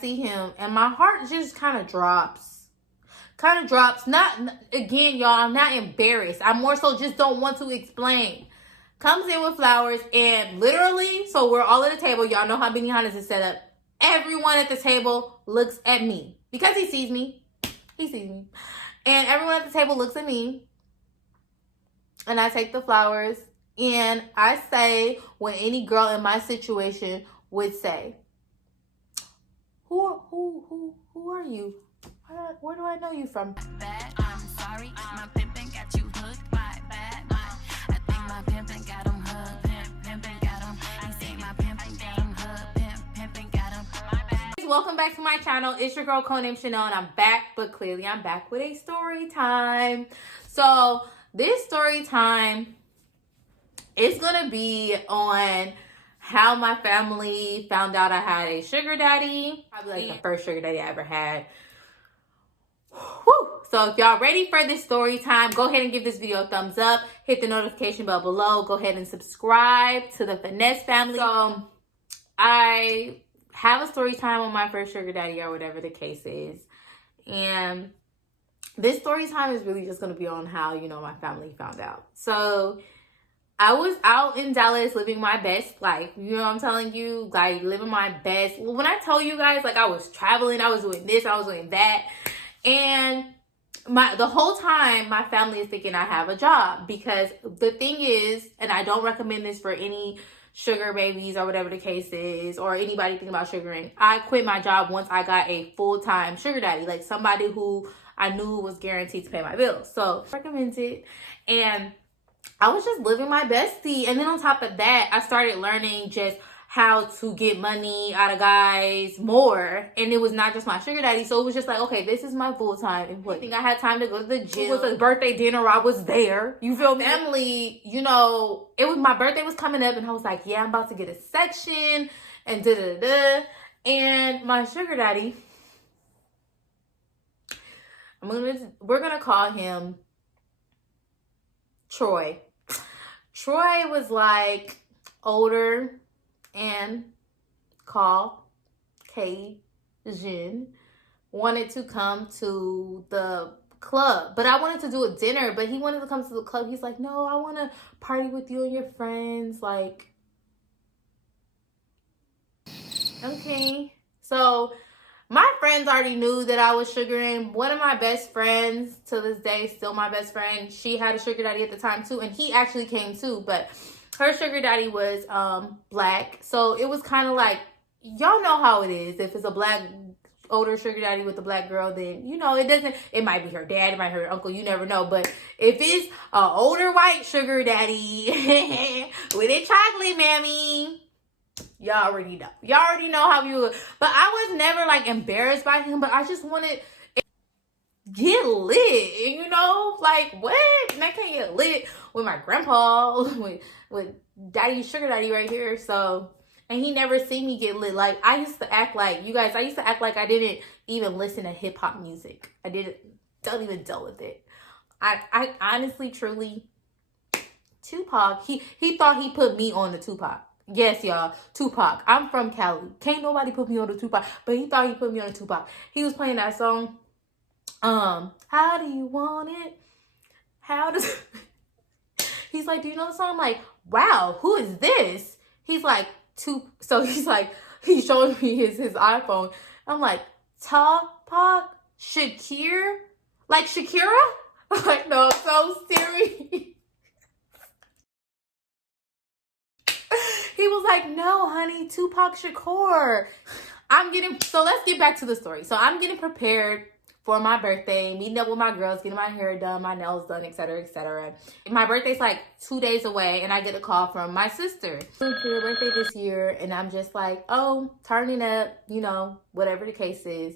see him and my heart just kind of drops. Not, again, y'all, I'm not embarrassed. I more so just don't want to explain. Comes in with flowers and literally, so we're all at the table. Y'all know how Benihana's is set up. Everyone at the table looks at me because he sees me. And everyone at the table looks at me. And I take the flowers and I say what any girl in my situation would say. Who are you? Where do I know you from? I'm sorry, my pimpin' got you hooked by bad. I think my pimpin' got him hooked. Pimpin' got him. He say my pimpin' got him hooked. Pimpin' got him. My bad. Welcome back to my channel. It's your girl codenamed Chanel, and I'm back, but clearly I'm back with a story time. So this story time is gonna be on how my family found out I had a sugar daddy. Probably like the first sugar daddy I ever had. Whew. So if y'all ready for this story time, go ahead and give this video a thumbs up. Hit the notification bell below. Go ahead and subscribe to the Finesse family. So I have a story time on my first sugar daddy or whatever the case is. And this story time is really just going to be on how, my family found out. So I was out in Dallas living my best life. You know what I'm telling you? Like, living my best. When I tell you guys, like, I was traveling, I was doing this, I was doing that. And the whole time, my family is thinking I have a job. Because the thing is, and I don't recommend this for any sugar babies or whatever the case is, or anybody thinking about sugaring. I quit my job once I got a full-time sugar daddy. Like, somebody who I knew was guaranteed to pay my bills. So, recommend it. And I was just living my bestie. And then on top of that, I started learning just how to get money out of guys more. And it was not just my sugar daddy. So it was just like, okay, this is my full-time employee. I think I had time to go to the gym. It was a birthday dinner. I was there. You feel me? Family, it was, my birthday was coming up and I was like, yeah, I'm about to get a section and da-da-da. And my sugar daddy, we're going to call him Troy. Troy was like older and Caucasian, wanted to come to the club. But I wanted to do a dinner, but he wanted to come to the club. He's like, no, I want to party with you and your friends. Like, okay. So my friends already knew that I was sugaring. One of my best friends to this day, still my best friend, she had a sugar daddy at the time too, and he actually came too, but her sugar daddy was black. So it was kind of like, y'all know how it is. If it's a black older sugar daddy with a black girl, then it might be her dad, it might be her uncle, you never know. But if it's an older white sugar daddy with a chocolate mammy, y'all already know. Y'all already know how you. But I was never like embarrassed by him, but I just wanted get lit, like what? And I can't get lit with my grandpa, with daddy, sugar daddy right here. So, and he never seen me get lit. Like, I used to act like, you guys, I didn't even listen to hip hop music. Don't even deal with it. I honestly, truly, Tupac, he thought he put me on the Tupac. Yes, y'all, Tupac. I'm from Cali. Can't nobody put me on the Tupac, but he thought he put me on the Tupac. He was playing that song, how do you want it? How does... He's like, do you know the song? I'm like, wow, who is this? He's like, so he's like, he's showing me his iPhone. I'm like, Tupac? Shakira? Like Shakira? I'm like, no, I'm so serious. He was like, no, honey, Tupac Shakur. So let's get back to the story. So I'm getting prepared for my birthday, meeting up with my girls, getting my hair done, my nails done, etc., etc. My birthday's like 2 days away, and I get a call from my sister. For your birthday this year, and I'm just like, oh, turning up, whatever the case is.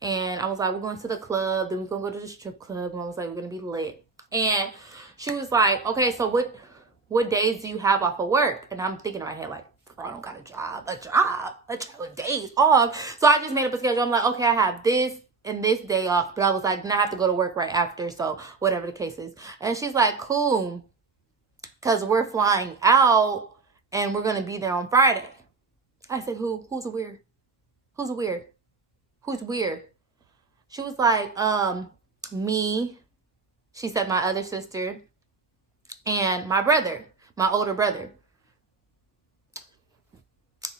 And I was like, we're going to the club, then we're going to go to the strip club, and I was like, we're going to be lit. And she was like, okay, so what days do you have off of work? And I'm thinking in my head, like, girl, I don't got a job, days off. So I just made up a schedule. I'm like, okay, I have this and this day off, but I was like, I have to go to work right after, so whatever the case is. And she's like, cool, because we're flying out and we're going to be there on Friday. I said, who's a weird? who's weird. She was like, me, she said my other sister, and my brother, my older brother.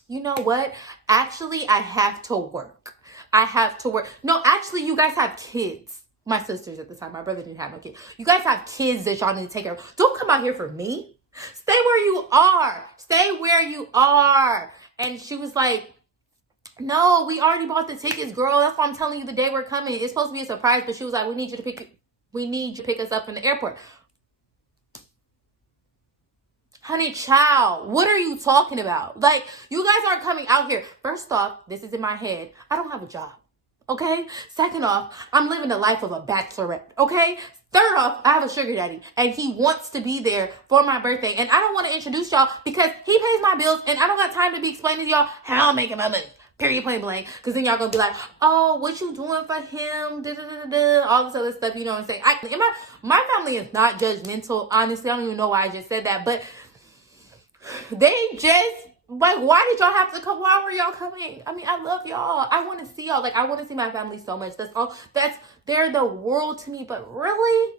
You know what? Actually, I have to work. No, actually, you guys have kids. My sisters at the time. My brother didn't have no kids. You guys have kids that y'all need to take care of. Don't come out here for me. Stay where you are. Stay where you are. And she was like, no, we already bought the tickets, girl. That's why I'm telling you the day we're coming. It's supposed to be a surprise, but she was like, we need you to pick us up from the airport. Honey, child, what are you talking about? Like, you guys aren't coming out here. First off, this is in my head. I don't have a job, okay? Second off, I'm living the life of a bachelorette, okay? Third off, I have a sugar daddy, and he wants to be there for my birthday. And I don't want to introduce y'all because he pays my bills, and I don't got time to be explaining to y'all how I'm making my money. Period, plain blank. Because then y'all gonna be like, oh, what you doing for him? All this other stuff, you know what I'm saying? My family is not judgmental. Honestly, I don't even know why I just said that, but they just, like, why did y'all have to come? Why were y'all coming? I mean, I love y'all. I want to see y'all. Like, I want to see my family so much. That's all. They're the world to me. But really,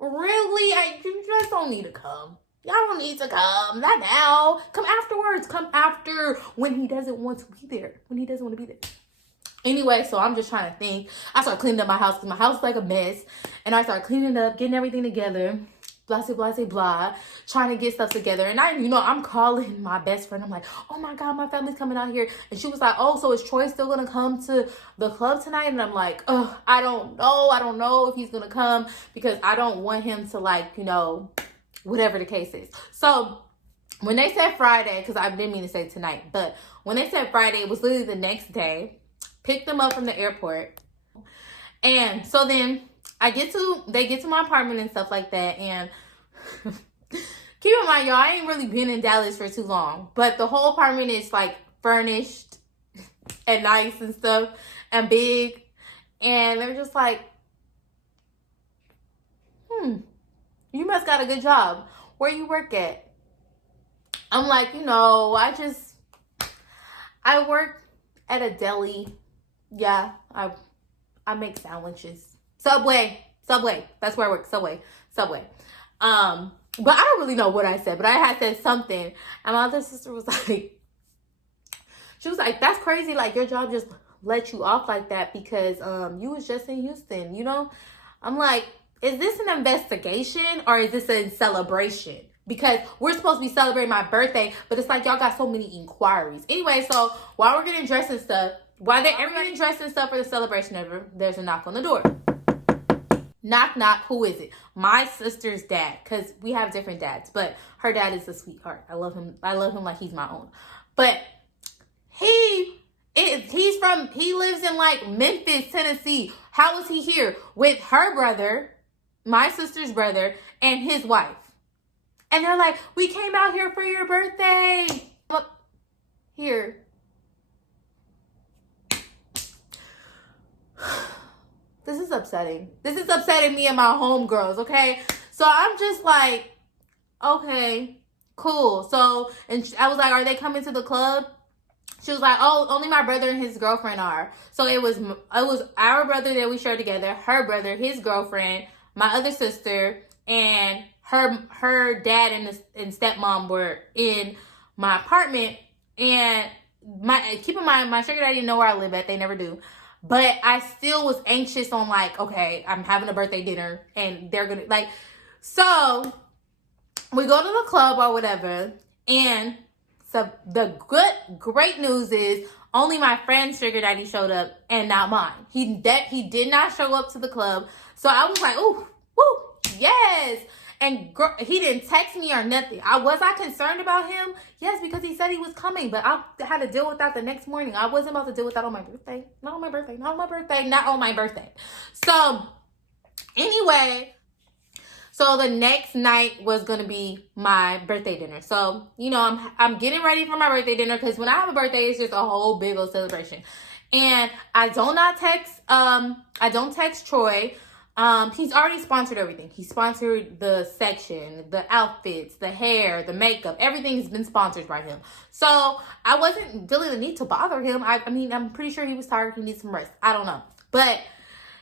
you just don't need to come. Y'all don't need to come. Not now. Come afterwards. Come after when he doesn't want to be there. When he doesn't want to be there. Anyway, so I'm just trying to think. I started cleaning up my house because my house is like a mess. And I started cleaning up, getting everything together. Blah, blah, blah, blah. Trying to get stuff together. And I'm calling my best friend. I'm like, oh my God, my family's coming out here. And she was like, oh, so is Troy still going to come to the club tonight? And I'm like, oh, I don't know. I don't know if he's going to come because I don't want him to, like, whatever the case is. So when they said Friday, because I didn't mean to say tonight, but when they said Friday, it was literally the next day. Picked them up from the airport. And so then they get to my apartment and stuff like that. And keep in mind, y'all, I ain't really been in Dallas for too long. But the whole apartment is like furnished and nice and stuff and big. And they're just like, you must got a good job. Where you work at? I'm like, I work at a deli. Yeah, I make sandwiches. Subway. That's where I work. Subway. But I don't really know what I said, but I had said something. And my other sister was like, that's crazy. Like, your job just let you off like that because you was just in Houston, I'm like, is this an investigation or is this a celebration? Because we're supposed to be celebrating my birthday, but it's like y'all got so many inquiries. Anyway, so while we're getting dressed and stuff, while they're getting dressed and stuff for the celebration ever, there's a knock on the door. Knock, knock. Who is it? My sister's dad, because we have different dads, but her dad is a sweetheart. I love him like he's my own. But he lives in like Memphis, Tennessee. How is he here with her brother, my sister's brother, and his wife? And they're like, we came out here for your birthday. Look, here. This is upsetting. This is upsetting me and my homegirls, okay? So I'm just like, okay, cool. So, and I was like, are they coming to the club? She was like, oh, only my brother and his girlfriend are. So it was our brother that we shared together, her brother, his girlfriend, my other sister, and her dad and stepmom were in my apartment. And keep in mind, my sugar daddy didn't know where I live at. They never do. But I still was anxious on like, okay, I'm having a birthday dinner and they're going to like, so we go to the club or whatever. And so the great news is only my friend's sugar daddy showed up and not mine. He did not show up to the club. So I was like, ooh, woo, yes. And he didn't text me or nothing. Was I concerned about him? Yes, because he said he was coming, but I had to deal with that the next morning. I wasn't about to deal with that on my birthday. Not on my birthday. So anyway, so the next night was going to be my birthday dinner. So, I'm getting ready for my birthday dinner because when I have a birthday, it's just a whole big old celebration. And I don't text Troy. He's already sponsored everything. He sponsored the section, the outfits, the hair, the makeup. Everything's been sponsored by him. So I wasn't feeling the need to bother him. I mean, I'm pretty sure he was tired. He needs some rest. I don't know. But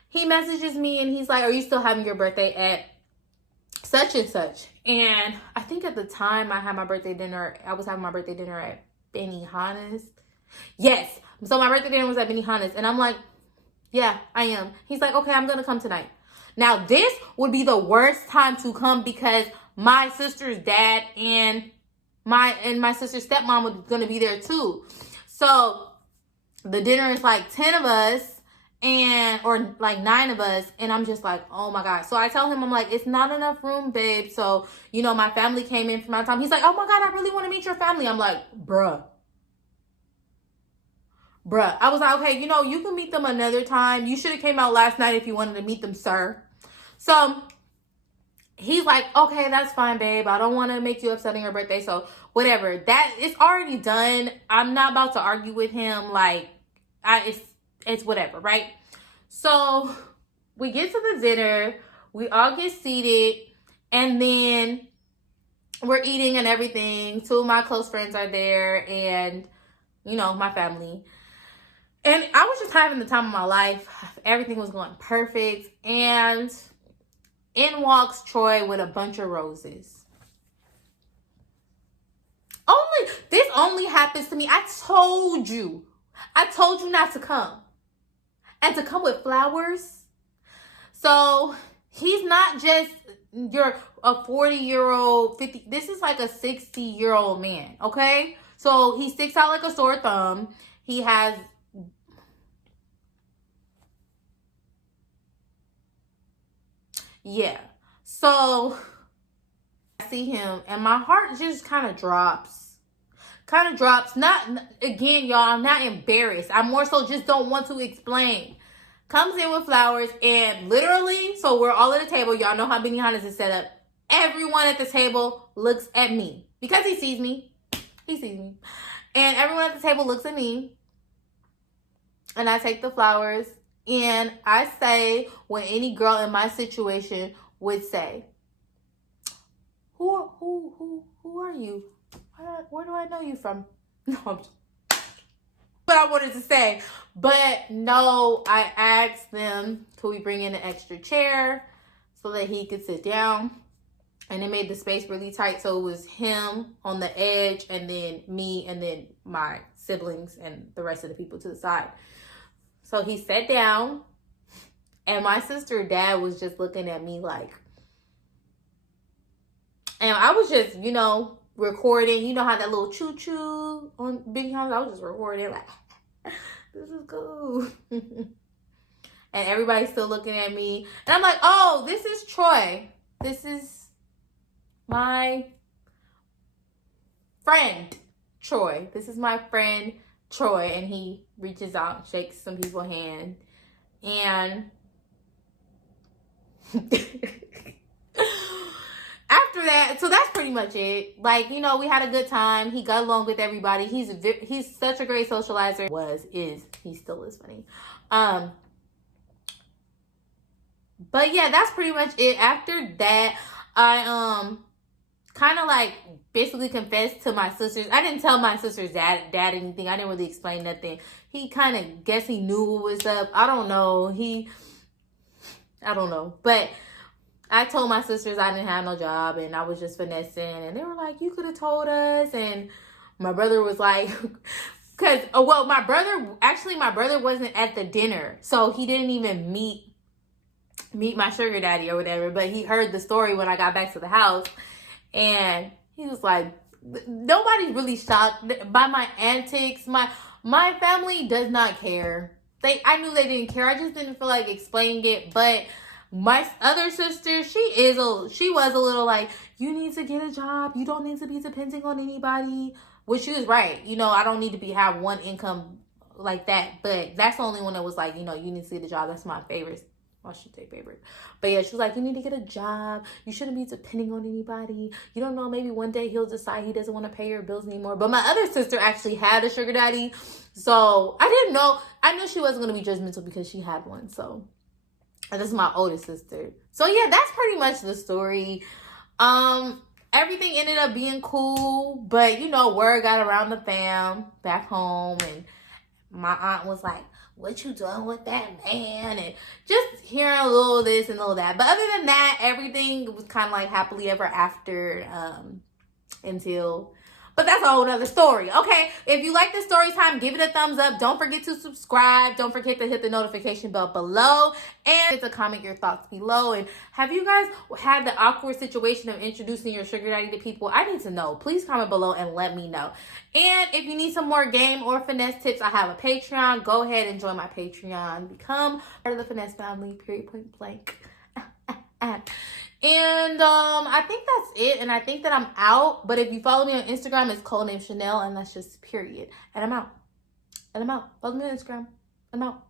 he messages me and he's like, are you still having your birthday at such and such? And I think at the time I was having my birthday dinner at Benihana's. Yes. So my birthday dinner was at Benihana's. And I'm like, yeah, I am. He's like, okay, I'm going to come tonight. Now, this would be the worst time to come because my sister's dad and my sister's stepmom was going to be there too. So the dinner is like 10 of us or like 9 of us. And I'm just like, oh my God. So I tell him, I'm like, it's not enough room, babe. So, my family came in for my time. He's like, oh my God, I really want to meet your family. I'm like, bruh. I was like, okay, you can meet them another time. You should have came out last night if you wanted to meet them, sir. So he's like, okay, that's fine, babe. I don't want to make you upset on your birthday. So whatever. That is already done. I'm not about to argue with him. Like, it's whatever, right? So we get to the dinner. We all get seated. And then we're eating and everything. 2 of my close friends are there. And, my family. And I was just having the time of my life. Everything was going perfect. And in walks Troy with a bunch of roses. This only happens to me. I told you not to come. And to come with flowers. So he's not just a 40-year-old, 50. This is like a 60-year-old man. Okay. So he sticks out like a sore thumb. He has... Yeah. So I see him and my heart just kind of drops. Not, again, y'all, I'm not embarrassed. I more so just don't want to explain. Comes in with flowers and literally, so we're all at the table. Y'all know how Benihana's is set up. Everyone at the table looks at me because he sees me. And everyone at the table looks at me. And I take the flowers. And I say what any girl in my situation would say. Who are you? Where do I know you from? No, I'm just... What I wanted to say. But no, I asked them, could we bring in an extra chair so that he could sit down? And it made the space really tight. So it was him on the edge and then me and then my siblings and the rest of the people to the side. So he sat down and my sister dad was just looking at me like, and I was just, recording. You know how that little choo-choo on Benihana? I was just recording like, this is cool. And everybody's still looking at me. And I'm like, oh, this is Troy. This is my friend, Troy. This is my friend, Troy. And he reaches out and shakes some people's hand. And after that, so that's pretty much it. Like, we had a good time. He got along with everybody. He's such a great socializer. He still is funny. But yeah, that's pretty much it. After that, I kind of like basically confessed to my sisters. I didn't tell my sister's dad anything. I didn't really explain nothing. He kind of guess he knew what was up. I don't know. But I told my sisters I didn't have no job and I was just finessing. And they were like, you could have told us. And my brother was like, my brother wasn't at the dinner. So he didn't even meet my sugar daddy or whatever. But he heard the story when I got back to the house. And he was like, nobody's really shocked by my antics. My family does not care. I knew they didn't care. I just didn't feel like explaining it. But my other sister, she was a little like, you need to get a job. You don't need to be depending on anybody. Which she was right. I don't need to have one income like that. But that's the only one that was like, you need to get a job. That's my favorite. I should say favorite. But yeah, she was like, you need to get a job. You shouldn't be depending on anybody. You don't know, maybe one day he'll decide he doesn't want to pay your bills anymore. But my other sister actually had a sugar daddy. So I didn't know. I knew she wasn't going to be judgmental because she had one. So And this is my oldest sister. So yeah, that's pretty much the story. Everything ended up being cool, but you know, word got around the fam back home, and my aunt was like, what you doing with that man? And just hearing a little this and a little that. But other than that, everything was kind of like happily ever after, until, but that's a whole nother story. Okay, if you like this story time, give it a thumbs up. Don't forget to subscribe. Don't forget to hit the notification bell below, and to comment your thoughts below. And have you guys had the awkward situation of introducing your sugar daddy to people? I need to know. Please comment below and let me know. And if you need some more game or finesse tips, I have a Patreon. Go ahead and join my Patreon. Become part of the finesse family, period, point blank. And I think that's it. And I think that I'm out. But if you follow me on Instagram, it's codenamed Chanel, and that's just period. And I'm out. Follow me on Instagram. I'm out.